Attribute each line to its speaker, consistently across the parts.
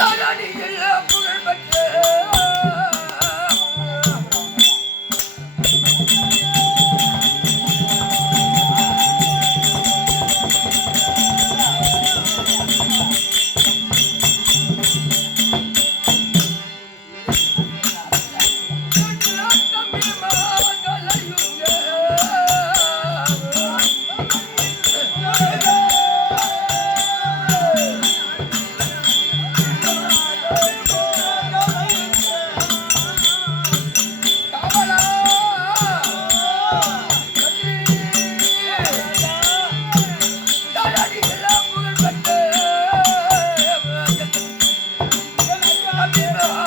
Speaker 1: தாராடி புகழ் ஜே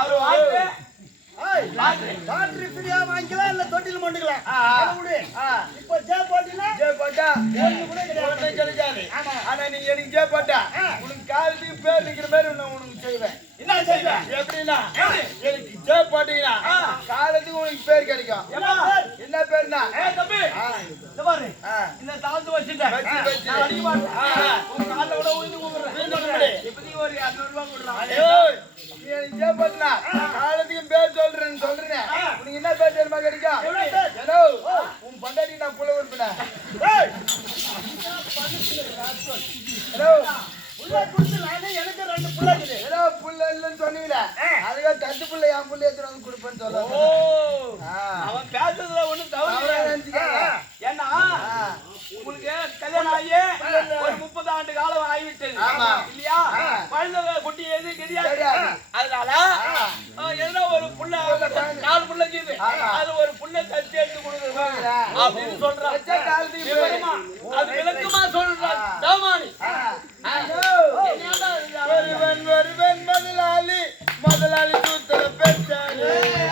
Speaker 2: அவரு வாட்டு
Speaker 1: லாட்டரி. ஃப்ரீயா வாங்கிக்கலாம் இல்ல தொட்டில் மண்டுக்கலாம் விடு. இப்போ ஜே போட்டினா
Speaker 2: ஜே போட்டா
Speaker 1: ஒண்ணு கூட கிடையாது. ஆமா.
Speaker 2: ஆனா நீ எனக்கு ஜே போட்டா. உனக்கு காலத்துக்கு பேர் நிக்கிற மாதிரி நான் உனக்கு செய்வேன்.
Speaker 1: என்ன செய்வ?
Speaker 2: எப்படின்னா எனக்கு ஜே போட்டீங்கன்னா காலத்துக்கு உனக்கு பேர் கிடைக்கும்.
Speaker 1: என்ன பேர்?
Speaker 2: என்ன பேருனா?
Speaker 1: தம்பி. இந்த பாரு. இந்த தாழ்ந்து வச்சுட்டேன். அடிக்க மாட்டேன். உன் கால்ல. விழுந்து
Speaker 2: கும்பிடு.
Speaker 1: இப்போதைக்கு ஒரு 200 ரூபாய் கொடுறான்.
Speaker 2: ஐயோ, நீ எனக்கு ஜே போட்டுனா காலத்துக்கு பேர் சொல்றேன்னு சொல்றேன். உனக்கு என்ன பேர் தெரியுமா கிடைக்கும்? ஏதோ உன் பொண்டாட்டி நான் புள்ள உறுப்பினேன்.
Speaker 1: நானே எனக்கு ரெண்டு புள்ள இருக்குது.
Speaker 2: ஏதோ புள்ள இல்லைன்னு சொன்னீங்களே. அதுக்காக தட்டு புள்ள என் புள்ள எடுத்துட்டு வந்து கொடுப்பேன்னு சொல்ல
Speaker 3: அவன் பேசுறதுல ஒண்ணும் தவறு. ஏன்னா உங்களுக்கு கல்யாணம் ஆகி? ஒரு முப்பது ஆண்டு காலம் ஆகிவிட்டது. இல்லையா. குழந்தை குட்டி எதுவும் கிடையாது. அதனால ஆ, எதுனா ஒரு புள்ள நாலு புள்ள இருக்குது.
Speaker 2: ஆமா.
Speaker 3: அது ஒரு புள்ள தச்சு எடுத்து கொடுக்குறோம். அப்படின்னு சொல்றான். அது விளக்கமா சொல்றான்.
Speaker 2: ஐயோ, ஒருவன் ஒருவன் முதலாளி. முதலாளி பெற்றாரு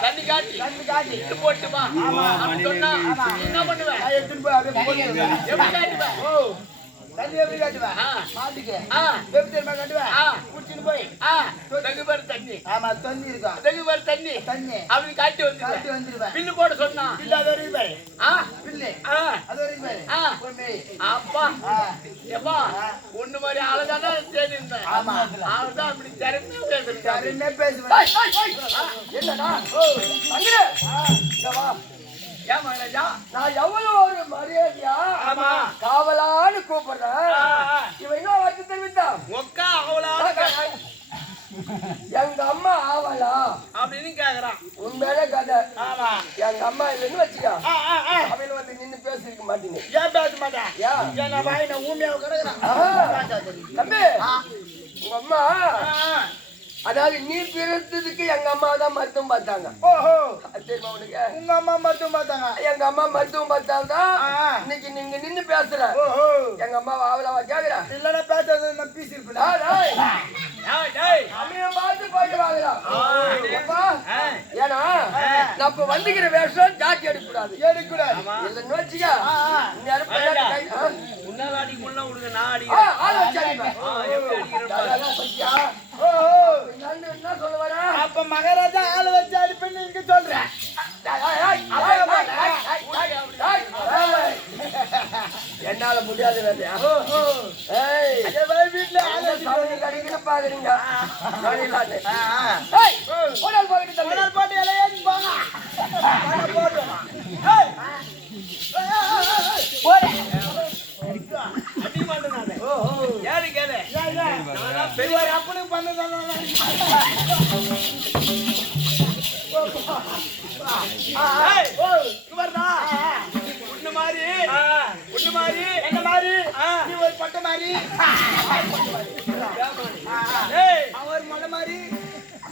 Speaker 3: தண்ணி காட்டி. போட்டுமா என்ன பண்ணுவேன்? எப்படி காட்டுவேன்?
Speaker 2: தண்ணி எப்படி காட்டுவேன். மாட்டுக்கு. எப்படி தெரியுமா காட்டுவேன்
Speaker 3: ஆ.
Speaker 2: குடிச்சிட்டு போய்.
Speaker 3: தெகு பேர் தண்ணி.
Speaker 2: ஆமா தண்ணி இருக்கும்
Speaker 3: தெகு பேர் தண்ணி.
Speaker 2: தண்ணி.
Speaker 3: அப்படி காட்டி
Speaker 2: காட்டி
Speaker 3: வந்துருவேன் பில்லு போட சொன்னா.
Speaker 2: பில்லு அது வரைக்கும் பாரு. பில்லு. அது வரைக்கும் பாரு.
Speaker 3: அப்பா. எப்பா ஒண்ணு மாதிரி அழகான தேடி இருந்தேன்
Speaker 2: ஆமா.
Speaker 3: அப்படி திறமையா பேசுறேன்
Speaker 2: சரின்னே பேசுவேன்
Speaker 1: என்னடா?
Speaker 2: வா.
Speaker 1: நான் எவ்வளவு ஒரு மரியாதையா?
Speaker 3: ஆமா.
Speaker 1: காவலான்னு கூப்பிடுறேன். இவன் என்ன வார்த்தை தெரிவித்தான். எங்க அம்மா ஆவலா?
Speaker 3: அப்படின்னு கேக்குறான்.
Speaker 1: உண்மையான கதை. எங்க அம்மா இல்லைன்னு வச்சுக்க. அவன் வந்து நின்னு பேசிருக்க மாட்டீங்க.
Speaker 2: ஏன் பேச மாட்டேன்
Speaker 1: ஏன்
Speaker 2: ஏன் நான் வாய் நான் ஊமையாக கிடக்குறேன்
Speaker 1: ஆஹா. தம்பி உங்க அம்மா அதாவது நீ பிறந்ததுக்கு எங்க அம்மா தான் மருத்துவம் பார்த்தாங்க.
Speaker 2: ஓஹோ.
Speaker 1: தெரியுமா
Speaker 2: உங்க அம்மா மருத்துவம் பார்த்தாங்க.
Speaker 1: எங்க அம்மா மருத்துவம் பார்த்தாங்க இன்னைக்கு நீங்க நின்னு பேசுற.
Speaker 2: ஓஹோ.
Speaker 1: எங்க அம்மா வாவலா கேக்குற.
Speaker 2: இல்லனா பேசுறது நான்
Speaker 3: பீஸ்
Speaker 1: இருப்பேன். பார்த்து வாங்கடா. அப்பா ஏனா வந்துக்கிற வேஷம் ஜாக்கி எடுக்க
Speaker 2: கூடாது எடுக்க
Speaker 1: கூடாது இல்ல நோச்சியா முன்னால
Speaker 3: அடி முன்னால உடுங்க நான்
Speaker 1: அடி
Speaker 3: ஆ
Speaker 1: என்ன சொல்ல வர
Speaker 2: அப்ப மகாராஜா ஆளு வச்சு அனுப்பின்னு இங்க சொல்றேன்
Speaker 1: என்னால முடியாது
Speaker 2: வீட்டுல
Speaker 1: கிடைக்கிற பாக்குறீங்க?
Speaker 2: போட்டு
Speaker 3: போட்டு.
Speaker 2: பெரிய அப்பனுக்கு பண்ணதான்?
Speaker 3: உன்ன மாதிரி உன்ன மாதிரி.
Speaker 2: என்ன மாதிரி? நீ ஒரு பட்ட மாதிரி.
Speaker 3: அவன்
Speaker 2: ஒரு மலை மாதிரி.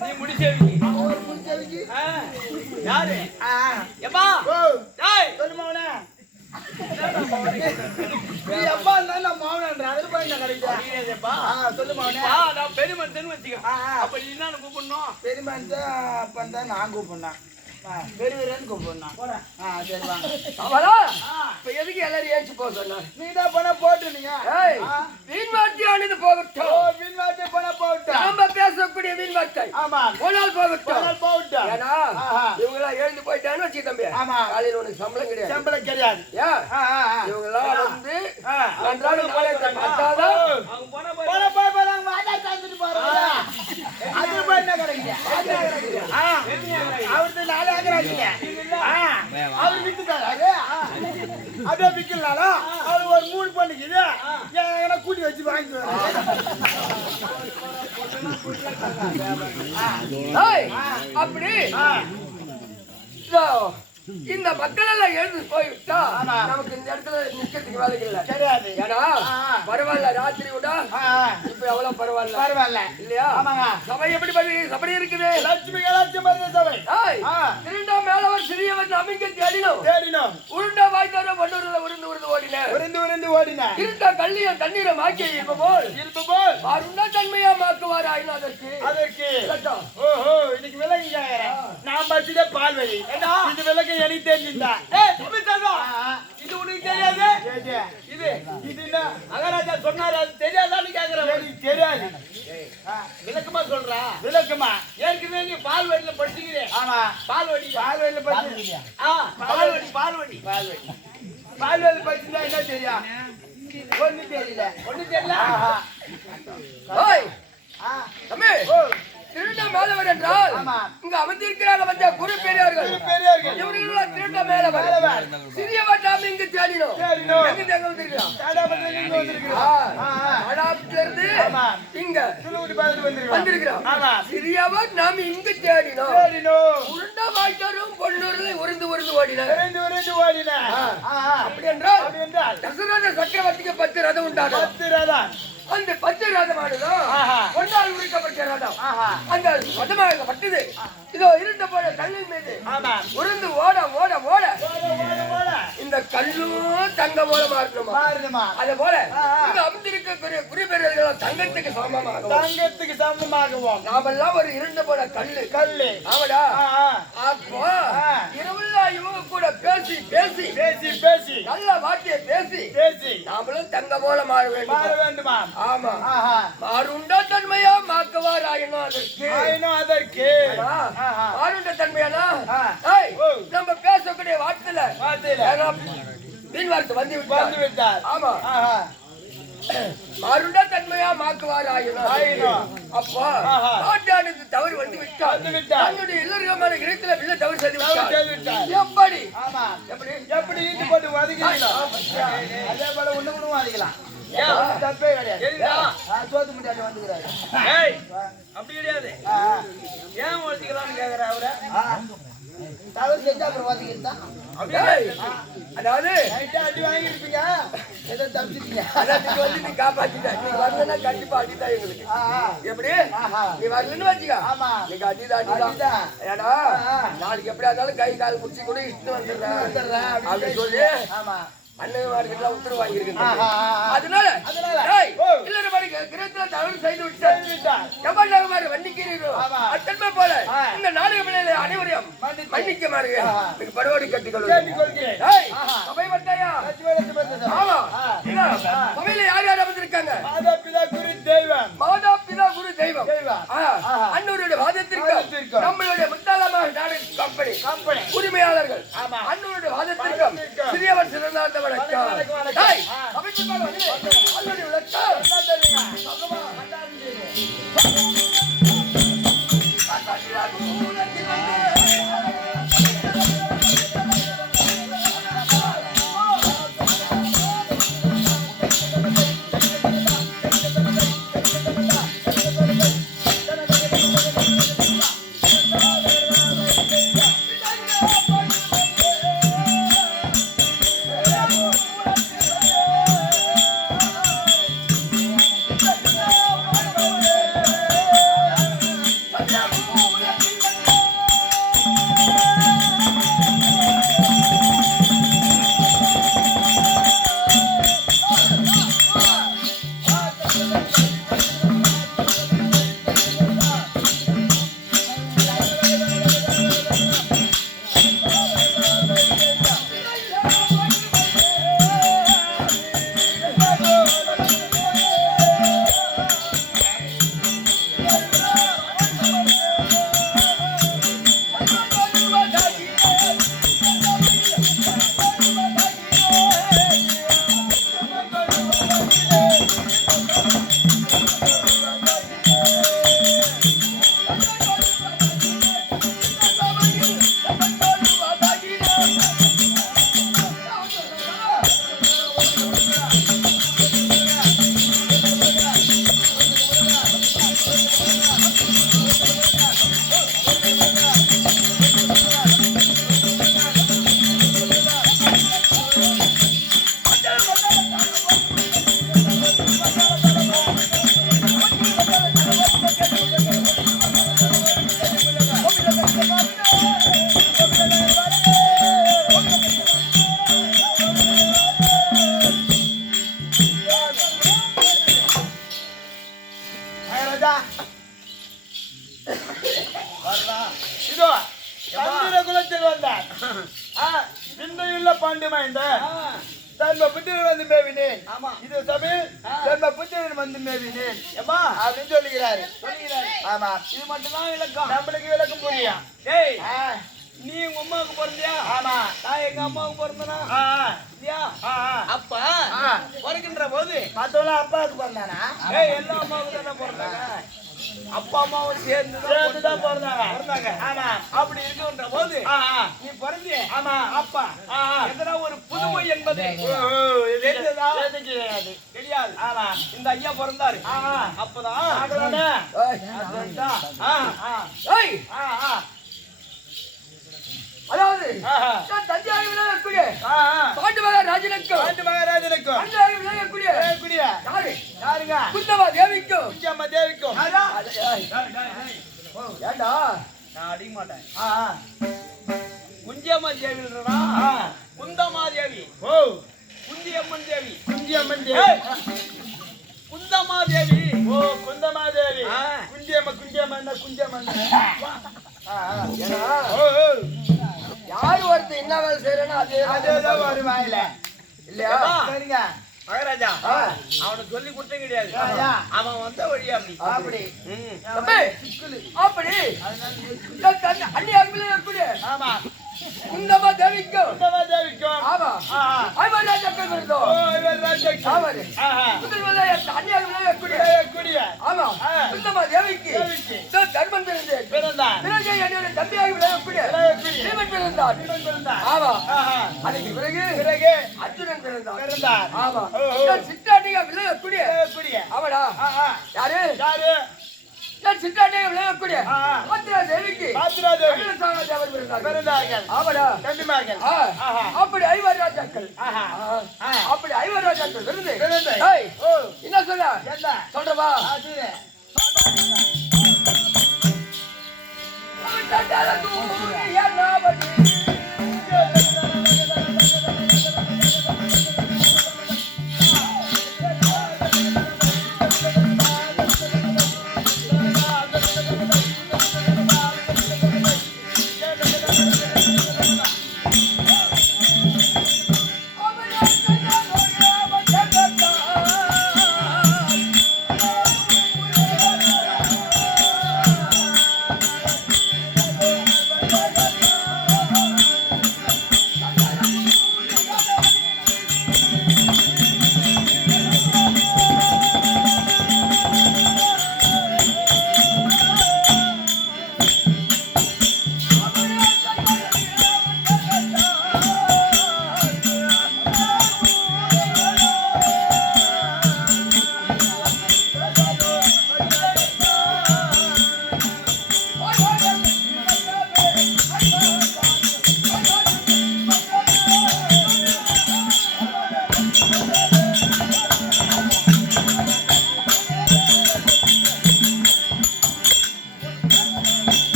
Speaker 3: நீ முடிச்சேவிக்கு.
Speaker 2: அவன் ஒரு
Speaker 3: முடிச்சேவிக்கு.
Speaker 2: யாரு?
Speaker 3: எப்பா
Speaker 2: சொல்லுமா அவனை. அப்பா இருந்தாலும் நான் மாவனான்ற அதில் போய் நான் கிடைக்கிறேன் சொல்லு
Speaker 3: மாவனா நான் பெருமன் தென் வச்சுக்க அப்ப என்ன கூப்பிடணும்?
Speaker 2: பெருமன் அப்பா தான் நான் கூப்பிடணும்.
Speaker 1: எதுக்கு எல்லாரும் ஏச்சு போக சொல்ல
Speaker 2: நீ தான்
Speaker 1: பண்ண
Speaker 2: போட்டுருந்தீங்க
Speaker 1: வீண் வார்த்தையானது போகட்டும்.
Speaker 2: ஓ வீண் வார்த்தை
Speaker 1: பண்ண பேசக்கூடிய வீண் வார்த்தை
Speaker 2: ஆமா.
Speaker 1: போனால் போகட்டும்.
Speaker 2: போனால்
Speaker 1: ஏன்னா இவங்களாம் எழுந்து போயிட்டான்னு வச்சு தம்பி
Speaker 2: ஆமா
Speaker 1: உனக்கு சம்பளம் கிடையாது.
Speaker 2: சம்பளம் கிடையாது.
Speaker 1: வந்து
Speaker 2: அவருக்கு நாலு ஏக்கர் ஆச்சுங்க. ஆ. அவர் வித்துட்டாரு அது? விற்கலால அவர் ஒரு மூணு பண்ணிக்குது எங்கன்னா கூட்டி வச்சு வாங்கி
Speaker 1: ஏய், அப்படி? இந்த மக்கள் எல்லாம் எழுந்து போய்விட்டா. நமக்கு இந்த இடத்துல நிக்கிறதுக்கு வேலைக்கு இல்ல.
Speaker 2: கிடையாது
Speaker 1: ஏன்னா. பரவாயில்ல ராத்திரி விட. இப்ப எவ்வளவு பரவாயில்ல.
Speaker 2: பரவாயில்ல.
Speaker 1: இல்லையா? சபை எப்படி பண்ணி சபடி இருக்குது?
Speaker 2: லட்சுமி லட்சுமி சபை.
Speaker 1: திருண்டா மேலவர் சிறியவன் நம்பிக்கை தேடினோம்.
Speaker 2: தேடினோம்.
Speaker 1: உருண்டா வாய்த்தார வண்டூர்ல உருந்து உருந்து ஓடினேன்.
Speaker 2: உருந்து உருந்து ஓடின
Speaker 1: இருந்த கல்லியம் தண்ணீரம் ஆக்கிய இருப்ப போல்.
Speaker 2: இருப்பு போல்.
Speaker 1: அருண்டா தன்மையா மாக்குவார்
Speaker 2: அதற்கு.
Speaker 1: இல்லட்டும்.
Speaker 2: ஓஹோ இன்னைக்கு கேக்குறேன் நான் பச்சுதே பால் வழி இது விலங்கு எனக்கு தெரிஞ்சிருந்தா
Speaker 3: இது உனக்கு தெரியாது? இது
Speaker 2: இது என்ன
Speaker 3: மகாராஜா சொன்னாரு அது தெரியாதான்னு கேக்குறேன்.
Speaker 2: எனக்கு தெரியாது.
Speaker 3: விளக்கமா சொல்றா.
Speaker 2: விளக்கமா?
Speaker 3: ஏற்கனவே நீ பால்வாடியில படிச்சுக்கிறேன்
Speaker 2: ஆமா. பால்வாடி பால்வாடியில படிச்சுக்கிறேன்
Speaker 3: ஆ
Speaker 2: பால்வாடி பால்வாடி பால்வாடி பால்வாடி படிச்சுட்டா என்ன தெரியா? ஒண்ணு தெரியல.
Speaker 3: ஒண்ணு தெரியல?
Speaker 1: ஓய்.
Speaker 2: ஆ. ஓ
Speaker 1: திருட்ட மேலவர் என்றால். இங்க அமர்ந்திருக்கிறாங்க வந்த குரு பெரியார்கள் இவர்கள் திருட்ட மேலவர். சிறியவர் நாம் இங்கு தேடினோம். எங்க எங்க வந்திருக்கிறோம். இங்க
Speaker 2: வந்திருக்கிறோம்.
Speaker 1: சிறியவர் நாம் இங்கு தேடினோம். உருண்ட வாய்த்தரும் பொன்னூர்ல உருந்து உருந்து ஓடினார். அப்படி என்றால் தசரத சக்கரவர்த்திக்கு பத்து ரதம் உண்டானது
Speaker 2: பத்து ரதம்.
Speaker 1: அந்த பத்து ரதமானதோ
Speaker 2: ஆஹா.
Speaker 1: பொன்னால் உரிக்கப்பட்ட ரதம். அந்த ரதமாகப்பட்டது இதோ இருந்த போல கல்லின் மீது. உருந்து ஓட ஓட ஓட. இந்த கல்லும் தங்க போல மாறணுமா. அதே போல
Speaker 2: ஆ, ஆ.
Speaker 1: குரு குருபெரியர்கள் தங்கத்துக்கு சமமாகும்
Speaker 2: தங்கத்துக்கு சமமாகவும்.
Speaker 1: நாமெல்லாம் ஒரு இருண்ட போல கல்லு.
Speaker 2: கல்லு.
Speaker 1: ஆமாடா. அப்போ. இரவுல இவங்க கூட பேசி பேசி.
Speaker 2: பேசி பேசி.
Speaker 1: நல்ல வார்த்தையை பேசி.
Speaker 2: பேசி.
Speaker 1: நாமளும் தங்க போல மாற
Speaker 2: மாற
Speaker 1: வேண்டும்?
Speaker 2: வேண்டுமா
Speaker 1: ஆமா. மாறுண்டா தன்மையா அதற்கு.
Speaker 2: ஆயினும் அதற்கு.
Speaker 1: ஆ.
Speaker 2: ஆஹா.
Speaker 1: மாறுண்ட தன்மையானா. நம்ம பேசக்கூடிய வார்த்தையில
Speaker 2: வார்த்தையில.
Speaker 1: வீண் வார்த்தை வந்து
Speaker 2: வந்து
Speaker 1: விட்டார்.
Speaker 2: விட்டார்
Speaker 1: ஆமா
Speaker 2: ஆஹா.
Speaker 1: மாறுண்டா தன்மையா மாக்குவாராயணும்
Speaker 2: ஆயினும்.
Speaker 1: அப்போ. நாட்டானது தவறு வந்து விட்டார். தன்னுடைய இல்லறமான இடத்துல தவறு செய்து விட்டார். எப்படி? எப்படி?
Speaker 2: எப்படி ஈட்டு போட்டு அதே போல ஒண்ணு ஒண்ணு வதக்கலாம். தப்பே கிடையாது. சோத்து முட்டாட்டி வந்துக்கிறாரு.
Speaker 3: ஏய் அப்படி கிடையாது. ஏன் ஒழிச்சுக்கலாம்னு கேக்குற அவரை.
Speaker 2: தவறு செஞ்சா அப்புறம்
Speaker 1: ஏய், அதாவது
Speaker 2: நைட்டா அடி வாங்கிருப்பீங்க ஏதோ தப்பிச்சிட்டீங்க.
Speaker 1: அதான் நீங்க வந்து நீ காப்பாத்திட்ட. நீ வரலன்னா கண்டிப்பா அடிதான் எங்களுக்கு. எப்படி. நீ வரலன்னு வச்சுக்க.
Speaker 2: ஆமா.
Speaker 1: நீங்க அடிதான் அடிதான்.
Speaker 2: ஆ.
Speaker 1: நாளைக்கு எப்படியா இருந்தாலும் கை கால் முடிச்சு கூட இட்டு வந்துடுறேன்.
Speaker 2: வந்துடுறேன்
Speaker 1: அப்படி
Speaker 2: அப்படின்னு
Speaker 1: சொல்லி
Speaker 2: ஆமா.
Speaker 1: அண்ணன்மார்கிட்ட உத்தரவு
Speaker 2: ஆஹா.
Speaker 1: அதனால கிரகத்துல தவறு செய்து விட்டார். எவ்வளவு. அத்தன்மை போல. இந்த நாடக விளையாட அனைவரையும் படுவாடி கட்டிக்கொள்கிறேன். சபை. ஆமா. சபையில யார் யார் அமர்ந்திருக்காங்க?
Speaker 2: மாதா பிதா குரு தெய்வம்
Speaker 1: மாதா, பிதா, குரு, தெய்வம். நம்மளுடைய முத்தாளமாக நாடக கம்பெனி
Speaker 2: கம்பெனி
Speaker 1: உரிமையாளர்கள்
Speaker 2: ஆமா.
Speaker 1: அன்னவருடைய வணக்கம்.
Speaker 2: வணக்கம், புத்திரன் வந்து மேவினேன்.
Speaker 3: ஆமா.
Speaker 2: இது தமிழ் தர்ம புத்திரன் வந்து மேவினேன்.
Speaker 3: ஏம்மா?
Speaker 2: அப்படின்னு சொல்லுகிறாரு.
Speaker 3: சொல்லுகிறாரு.
Speaker 2: ஆமா.
Speaker 3: இது மட்டும்தான் விளக்கம்.
Speaker 2: நம்மளுக்கு விளக்கம் புரியும்
Speaker 3: டேய் நீ உங்க அம்மாவுக்கு பிறந்தியா?
Speaker 2: ஆமா.
Speaker 3: நான் எங்க அம்மாவுக்கு பிறந்தனா? இல்லையா. அப்ப. பிறக்கின்ற போது?
Speaker 2: மத்தவங்க அப்பாவுக்கு பிறந்தானா?
Speaker 3: ஏய் எல்லா அம்மாவுக்கு தானே பிறந்தாங்க. அப்பா அம்மாவும் சேர்ந்து
Speaker 2: சேர்ந்து தான் பிறந்தாங்க.
Speaker 3: பிறந்தாங்க
Speaker 2: ஆமா.
Speaker 3: அப்படி இருக்குன்ற போது. நீ பிறந்தியே
Speaker 2: ஆமா.
Speaker 3: அப்பா. எதனா ஒரு புதுமை என்பது? தெரியாது
Speaker 2: ஆமா.
Speaker 3: இந்த ஐயா பிறந்தாரு. அப்பதான்.
Speaker 1: அதாவது
Speaker 2: ஆ, ஆ.
Speaker 1: பாண்டு மகாராஜனுக்கும்
Speaker 2: பாண்டு மகாராஜனுக்கும்
Speaker 1: தஞ்சையாக விளையக்கூடிய குந்தவா தேவிக்கும்.
Speaker 2: குஞ்சம்மா தேவிக்கும்?
Speaker 1: அது, ஏண்டா?
Speaker 3: நான் அடிக்க மாட்டேன். குஞ்சியம்மா தேவின்றா
Speaker 2: ஆ.
Speaker 3: குந்தம்மா தேவி.
Speaker 2: ஓ.
Speaker 3: குந்தியம்மன் தேவி.
Speaker 2: குஞ்சியம்மன்
Speaker 3: ஏய்.
Speaker 2: தேவி
Speaker 3: குந்தம்மா தேவி.
Speaker 2: ஓ குந்தம்மா தேவி.
Speaker 1: ஏன்னா
Speaker 2: ஓ ஓ.
Speaker 1: யார் ஒருத்தர் என்ன வேலை செய்யறேன்னு அதே
Speaker 2: அதேதான் வரும் வாயில
Speaker 1: இல்லையா.
Speaker 2: சரிங்க.
Speaker 3: மகாராஜா
Speaker 1: ஆ.
Speaker 3: அவனுக்கு சொல்லி கொடுத்தே கிடையாது. அவன் வந்த வழி அப்படி.
Speaker 1: அப்படி. அப்படி. தஞ்சை- அந்நியாக விளையக்கூடிய
Speaker 2: ஆமா.
Speaker 1: குந்தவா தேவிக்கும் ஆமா.
Speaker 2: ஆ, ஆ.
Speaker 1: ஐவராஜாக்கள்
Speaker 2: ஓ
Speaker 1: இருந்தோம்
Speaker 2: இவர் ராஜாக்கு
Speaker 1: ஆமாடி.
Speaker 2: ஆஹா
Speaker 1: முதல் அந்நியாக விளையக்கூடிய
Speaker 2: விளையக்கூடிய
Speaker 1: ஆமா. குந்தவா தேவிக்கு. தர்மம் பிறந்தேன்.
Speaker 2: பிறந்தான்.
Speaker 1: பிறகு என்னுடைய தம்பியாக விளையக்கூடிய. சீமன் பிறந்தான் ஆமா. அதுக்கு பிறகு
Speaker 2: பிறகு
Speaker 1: அர்ஜுனன் பிறந்தான்
Speaker 2: பிறந்தான்
Speaker 1: ஆமா. சித்தாண்டியா விளையக்கூடிய அவடா யாரு?
Speaker 2: யாரு?
Speaker 1: நான் சித்தாண்டியா விளையக்கூடிய
Speaker 2: ஆ, ஆ.
Speaker 1: ஆத்திரா தேவிக்கு
Speaker 2: பாத்ரா தேவி
Speaker 1: தேவர் பிறந்தார்கள் ஆ,
Speaker 2: ஆஹா.
Speaker 1: அப்படி ஐவர் ராஜாக்கள். அப்படி ஐவர் ராஜாக்கள் விருந்து என்ன சொல்ல சொல்றவா ஏய்,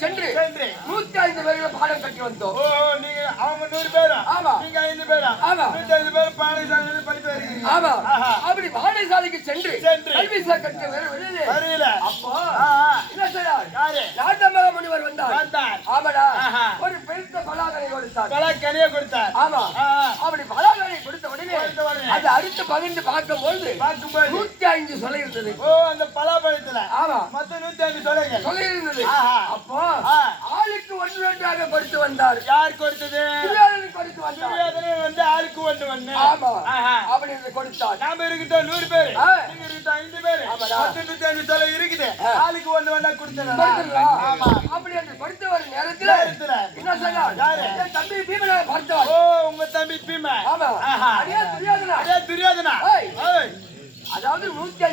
Speaker 1: சென்று. நூத்தி ஐந்து பேர்கள் பாடம் கட்டி வந்தோம்.
Speaker 2: நீங்க அவங்க நூறு பேரா?
Speaker 1: ஆமா.
Speaker 2: நீங்க ஐந்து பேரா?
Speaker 1: ஆமா.
Speaker 2: நூத்தி ஐந்து பேர் பாடசாலையில படித்து வருகிறீங்க
Speaker 1: ஆமா.
Speaker 2: ஆஹா.
Speaker 1: அப்படி பாடசாலைக்கு சென்று வருவது
Speaker 2: வருவில
Speaker 1: அப்போ. என்ன செய்தார்
Speaker 2: யாரு?
Speaker 1: நாட்டமக முனிவர் வந்தார்.
Speaker 2: வந்தார்.
Speaker 1: ஆமாடா. ஒரு பெருத்த பலாகனை கொடுத்தார்.
Speaker 2: பல கனியை கொடுத்தார்.
Speaker 1: ஆமா. அப்படி பலாகனை கொடுத்த உடனே
Speaker 2: கொடுத்த உடனே.
Speaker 1: அதை அறுத்து பகிர்ந்து பார்க்கும்போது நூத்தி ஐந்து சொல்ல இருந்தது.
Speaker 2: ஓ அந்த பலாப்பழத்துல
Speaker 1: ஆமா.
Speaker 2: மொத்தம் நூத்தி ஐந்து சொலைகள்
Speaker 1: சொல்ல இருந்தது. அப்போ. ஆளுக்கு ஒன்று ஒன்றாக கொடுத்து வந்தார்.
Speaker 2: யார் கொடுத்தது?
Speaker 1: கொடுத்து வந்தார்.
Speaker 2: வந்து ஆளுக்கு ஒன்று
Speaker 1: ஆமா. அப்படி கொடுத்தார்.
Speaker 2: நாம இருக்கட்டும் நூறு பேரு. நீங்க இருக்கட்டும் ஐந்து பேரு. நூத்தி ஐந்து சொலை இருக்குது. ஆளுக்கு ஒண்ணா கொடுத்துடலாம்
Speaker 1: கொடுத்துடலாம்.
Speaker 2: ஆமா
Speaker 1: அப்படி என்று கொடுத்து வரும் நேரத்தில்
Speaker 2: நேரத்துல.
Speaker 1: என்ன சொன்னார்
Speaker 2: யாரு?
Speaker 1: என் தம்பி பீமனை பார்த்தவர்
Speaker 2: ஓ உங்க தம்பி பீம
Speaker 1: ஆமா
Speaker 2: ஆஹா.
Speaker 1: அடியே துரியோதனா
Speaker 2: அதே துரியோதனா
Speaker 1: ஏய்.
Speaker 2: ஏய்,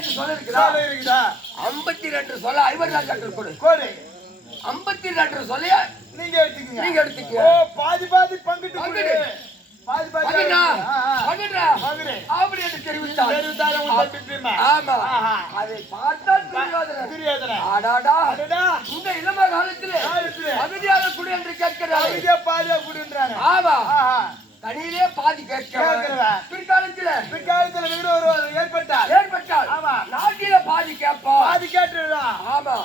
Speaker 1: சொல்ல இருக்குதா
Speaker 2: இருக்குதா
Speaker 1: ஐம்பத்தி ரெண்டு சொல்ல ஐவர் ராஜாக்கள் கொடு
Speaker 2: கோடி
Speaker 1: ஐம்பத்தி ரெண்டு சொல்லைய?
Speaker 2: நீங்க எடுத்துக்கீங்க.
Speaker 1: நீங்க எடுத்துக்கீங்க.
Speaker 2: ஓ பாதி பாதி பங்கிட்டு கொடு
Speaker 1: பங்கிடு.
Speaker 2: பாதி பாதி.
Speaker 1: அப்படி என்று தெரிவித்தார்
Speaker 2: தெரிவித்தார் உங்க தம்பி பீம
Speaker 1: ஆமா. அதை பார்த்தால் துரியோதனன்
Speaker 2: துரியோதனா
Speaker 1: ஆடாடா
Speaker 2: அடடா.
Speaker 1: இந்த இளம காலத்திலே. பகுதியாக குடி என்று கேட்கிறார்
Speaker 2: அமைதியா பாதியா கொடுன்றாங்க
Speaker 1: ஆமா. தனியிலே பாதி
Speaker 2: கேட்கிறவ
Speaker 1: பிற்காலத்துல.
Speaker 2: பிற்காலத்துல வீரர் ஏற்பட்டால்.
Speaker 1: ஏற்பட்டால்.
Speaker 2: ஆமா.
Speaker 1: நாட்டில பாதி கேட்பா
Speaker 2: பாதி கேட்டுடா
Speaker 1: ஆமா.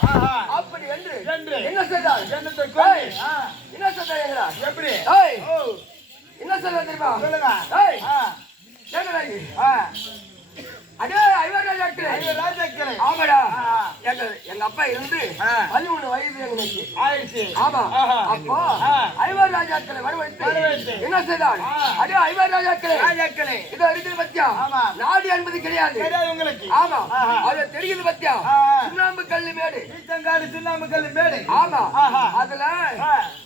Speaker 1: அப்படி என்று.
Speaker 2: என்று.
Speaker 1: என்ன செய்தால் என்னத்தை கோய்
Speaker 2: என்ன செய்தா
Speaker 1: எப்படி?
Speaker 2: என்ன
Speaker 1: சொல்ல தெரியுமா?
Speaker 2: சொல்லுங்க.
Speaker 1: என்ன அடே ஐவர் ராஜாக்களே
Speaker 2: ஐவர் ராஜாக்களே
Speaker 1: ஆமாடா. எங்க எங்க அப்பா இருந்து. பதிமூணு வயது எனக்கு
Speaker 2: ஆயிடுச்சு
Speaker 1: ஆமா. அப்போ. ஐவர் ராஜாக்களை வரவழைத்து. என்ன ஐவர் ராஜாக்களே
Speaker 2: ராஜாக்களே
Speaker 1: இதோ இருக்குது பத்தியா
Speaker 2: ஆமா.
Speaker 1: நாடு என்பது கிடையாது
Speaker 2: உங்களுக்கு
Speaker 1: ஆமா
Speaker 2: ஆஹா.
Speaker 1: அது தெரியுது பத்தியா. சுண்ணாம்பு கல்லு மேடு
Speaker 2: ஈச்சங்காடு சுண்ணாம்புக்கல் மேடு
Speaker 1: ஆமா. அதுல.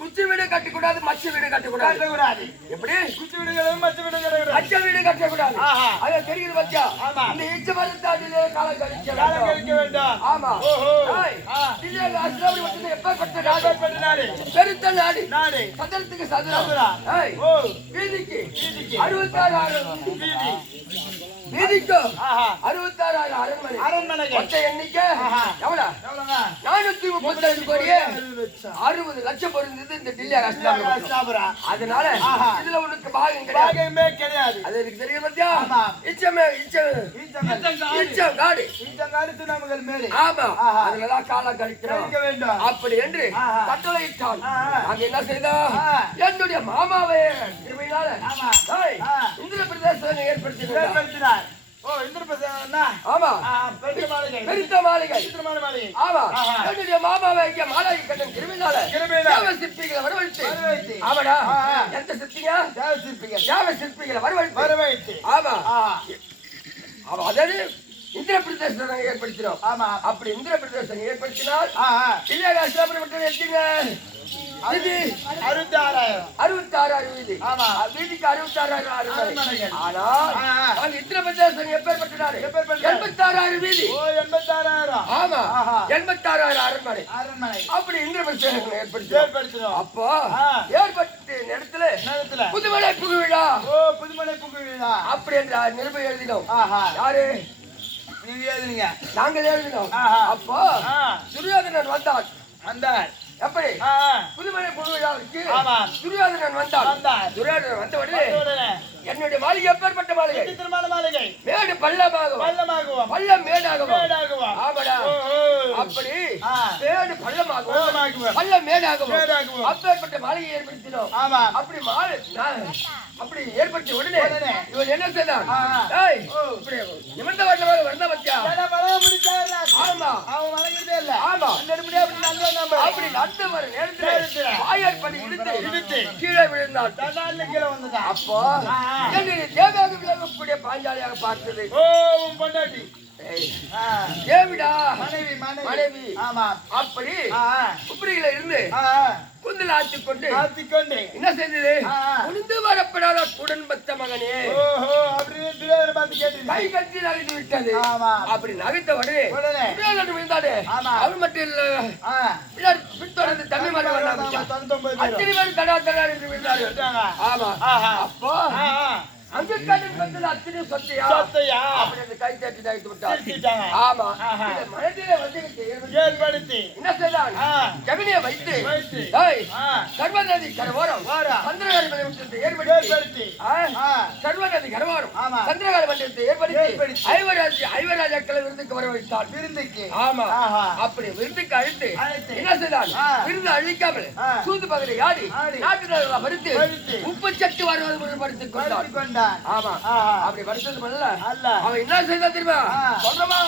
Speaker 1: குச்சி வீடு கட்டக்கூடாது மச்ச வீடு கட்டக்கூடாது எப்படி
Speaker 2: குச்சி விடுகிறது மச்ச விடுகிறது
Speaker 1: மச்ச வீடு கட்டக்கூடாது. அது தெரியுது பத்தியா. இந்த ஈச்ச காலம். கழிக்க வேண்டும் ஆமா எப்பேற்பட்ட நாடு பெருத்த நாடு.
Speaker 2: நாடு.
Speaker 1: சதுரத்துக்கு
Speaker 2: ஓ.
Speaker 1: வீதிக்கு
Speaker 2: வீதிக்கு.
Speaker 1: அறுபத்தாறாயிரம்
Speaker 2: வீதி.
Speaker 1: வீதிக்கு
Speaker 2: ஆஹா.
Speaker 1: அறுபத்தாறாயிரம் அரண்மனை. மொத்த எண்ணிக்கை நானூத்தி முப்பத்தஞ்சு கோடியே
Speaker 2: அறுபது லட்சம்.
Speaker 1: பொருந்தது இந்த டில்லி. அதனால. இதுல உனக்கு பாகம் கிடையாது.
Speaker 2: கிடையாது.
Speaker 1: அது எனக்கு தெரியும் பத்தியா. இச்சமே இச்சம். இச்சம் காடு. ஆமா. காலம் கழிக்கிறோம்.
Speaker 2: வேண்டும்.
Speaker 1: அப்படி என்று. கட்டளையிட்டான். நாங்க என்ன செய்தோம். என்னுடைய மாமாவை
Speaker 2: ஆ.
Speaker 1: இந்திர
Speaker 2: ஏற்படுத்தினார் ஓ இந்திர பிரசன்னா
Speaker 1: ஆமா.
Speaker 2: பெரிய மாளிகை.
Speaker 1: பெருத்த மாளிகை.
Speaker 2: விசித்திரமான மாளிகை.
Speaker 1: ஆமா. என்னுடைய மாமாவை இங்க கட்டன் திரும்பினால
Speaker 2: கிருமினால.
Speaker 1: தேவ சிற்பிகளை வரவழைத்து.
Speaker 2: வரவழைத்து.
Speaker 1: ஆமாடா. எந்த சிற்பிங்க
Speaker 2: தேவ சிற்பிகள்.
Speaker 1: தேவ சிற்பிகளை வரவழைத்து.
Speaker 2: வரவைத்து
Speaker 1: ஆமா. அவ அதாவது இந்திர நாங்க ஏற்படுத்தினோம்.
Speaker 2: ஆமா.
Speaker 1: அப்படி இந்திர பிரதேசத்தை ஏற்படுத்தினால் இல்லையா காசிலாபுரம் மட்டும் எடுத்துங்க
Speaker 2: ஆறாயிரம்
Speaker 1: வீதி
Speaker 2: ஆமா.
Speaker 1: வீதிக்கு அறுபத்தி ஆறாயிரம்
Speaker 2: அரண்மனைகள்.
Speaker 1: ஆனால்
Speaker 2: ஆ, ஆ.
Speaker 1: அந்த இந்திர பிரதேசம் எப்பேற்பட்டனாரு?
Speaker 2: எப்பேற்பட்டது?
Speaker 1: எண்பத்தி ஆறாயிரம் வீதி.
Speaker 2: ஓ எண்பத்தி ஆறாயிரம்
Speaker 1: ஆமா.
Speaker 2: ஆஹா.
Speaker 1: எண்பத்தி ஆறாயிரம் அரண்மனை
Speaker 2: அரண்மனை
Speaker 1: அப்படி இந்திர
Speaker 2: ஏற்படுத்தினோம்.
Speaker 1: அப்போ. ஏற்பட்ட இடத்துல
Speaker 2: நேரத்துல.
Speaker 1: புதுமலை புகுவிழா
Speaker 2: ஓ புதுமலை புகுவிழா
Speaker 1: அப்படி என்ற நிருபம் எழுதினோம்.
Speaker 2: ஆஹா.
Speaker 1: யாரு?
Speaker 2: நீங்க எழுதுங்க
Speaker 1: நாங்கள் எழுதினோம். அப்போ துரியோதனன் வந்தான்
Speaker 2: அந்த
Speaker 1: எப்படி புகுவிழாவிற்கு
Speaker 2: ஆமா.
Speaker 1: துரியோதனன் வந்தான். துரியோதனன் வந்த உடனே என்னுடைய மாளிகை எப்பேற்பட்ட மாளிகை?
Speaker 2: மாளிகை.
Speaker 1: மேடு பள்ளமாகும்
Speaker 2: பள்ளமாகுவோம்.
Speaker 1: பள்ளம் மேடாகும்
Speaker 2: மேடாகுவோம்.
Speaker 1: ஆமாடா. அப்படி. மேடு பள்ளமாகும். பள்ளம் மேடாகும்
Speaker 2: மேடாகுவோம்.
Speaker 1: அப்பேற்பட்ட மாளிகை ஏற்படுத்தினோம்.
Speaker 2: ஆமா.
Speaker 1: அப்படி மாலை அப்படி ஏற்படுத்திய உடனே. இவன் என்ன செய்தான். ஏய். இப்படி நிமிர்ந்த வட்டமாக வந்த பத்தியா ஆமா.
Speaker 2: அவன் வணங்கிட்டே இல்ல.
Speaker 1: ஆமா.
Speaker 2: அப்படி
Speaker 1: நடந்து வர நேரத்தில். வாயர் பண்ணி இழுத்து
Speaker 2: இழுத்து.
Speaker 1: கீழே விழுந்தான்
Speaker 2: கீழே வந்துட்டான்
Speaker 1: அப்போ தேவையாக விளங்கக்கூடிய பாஞ்சாலியாக பார்த்தது
Speaker 2: ஓ உன் பொண்டாட்டி.
Speaker 1: ஏய்,
Speaker 2: ஆ.
Speaker 1: தேவிடா
Speaker 2: மனைவி மனைவி. ஆமா.
Speaker 1: அப்படி இருந்து குந்தில் ஆற்றிக் கொண்டு என்ன
Speaker 2: ஆ.
Speaker 1: குனிந்து வரப்படாத குடன்பத்த மகனே. கை கட்டி நகைத்து விட்டது.
Speaker 2: ஆமா.
Speaker 1: அப்படி நகைத்த உடனே. அவன் மட்டும் இல்ல. பின்தொடர்ந்து தமிழ்
Speaker 2: பேரும்
Speaker 1: அத்தனை பேர் தடா தடா என்று விழுந்தாரு. ஆமா. அப்போ
Speaker 2: ஏற்படுத்தி
Speaker 1: என்ன செய்தான். ஜெமினியை வைத்து. சர்வநதி கரவோரம். சந்திரகாரி மண்டபத்தை ஏற்படுத்தி சர்வநதி கரவோரம்
Speaker 2: ஆமா.
Speaker 1: சந்திரகாரி மண்டபத்தை ஏற்படுத்தி. ஐவராஜ் ஐவராஜாக்களை விருந்துக்கு வர வைத்தான்
Speaker 2: விருந்துக்கு
Speaker 1: ஆமா. அப்படி விருந்துக்கு அழைத்து. என்ன செய்தான். விருந்து அழிக்காமல். சூது பகலை ஆடி. நாட்டு பறித்து. உப்பு சட்டு வருவது படுத்துக் கொண்டான் ஆமா. அப்படி படுத்தது அல்ல அவன் என்ன செய்தா தெரியுமா. சொல்றமா.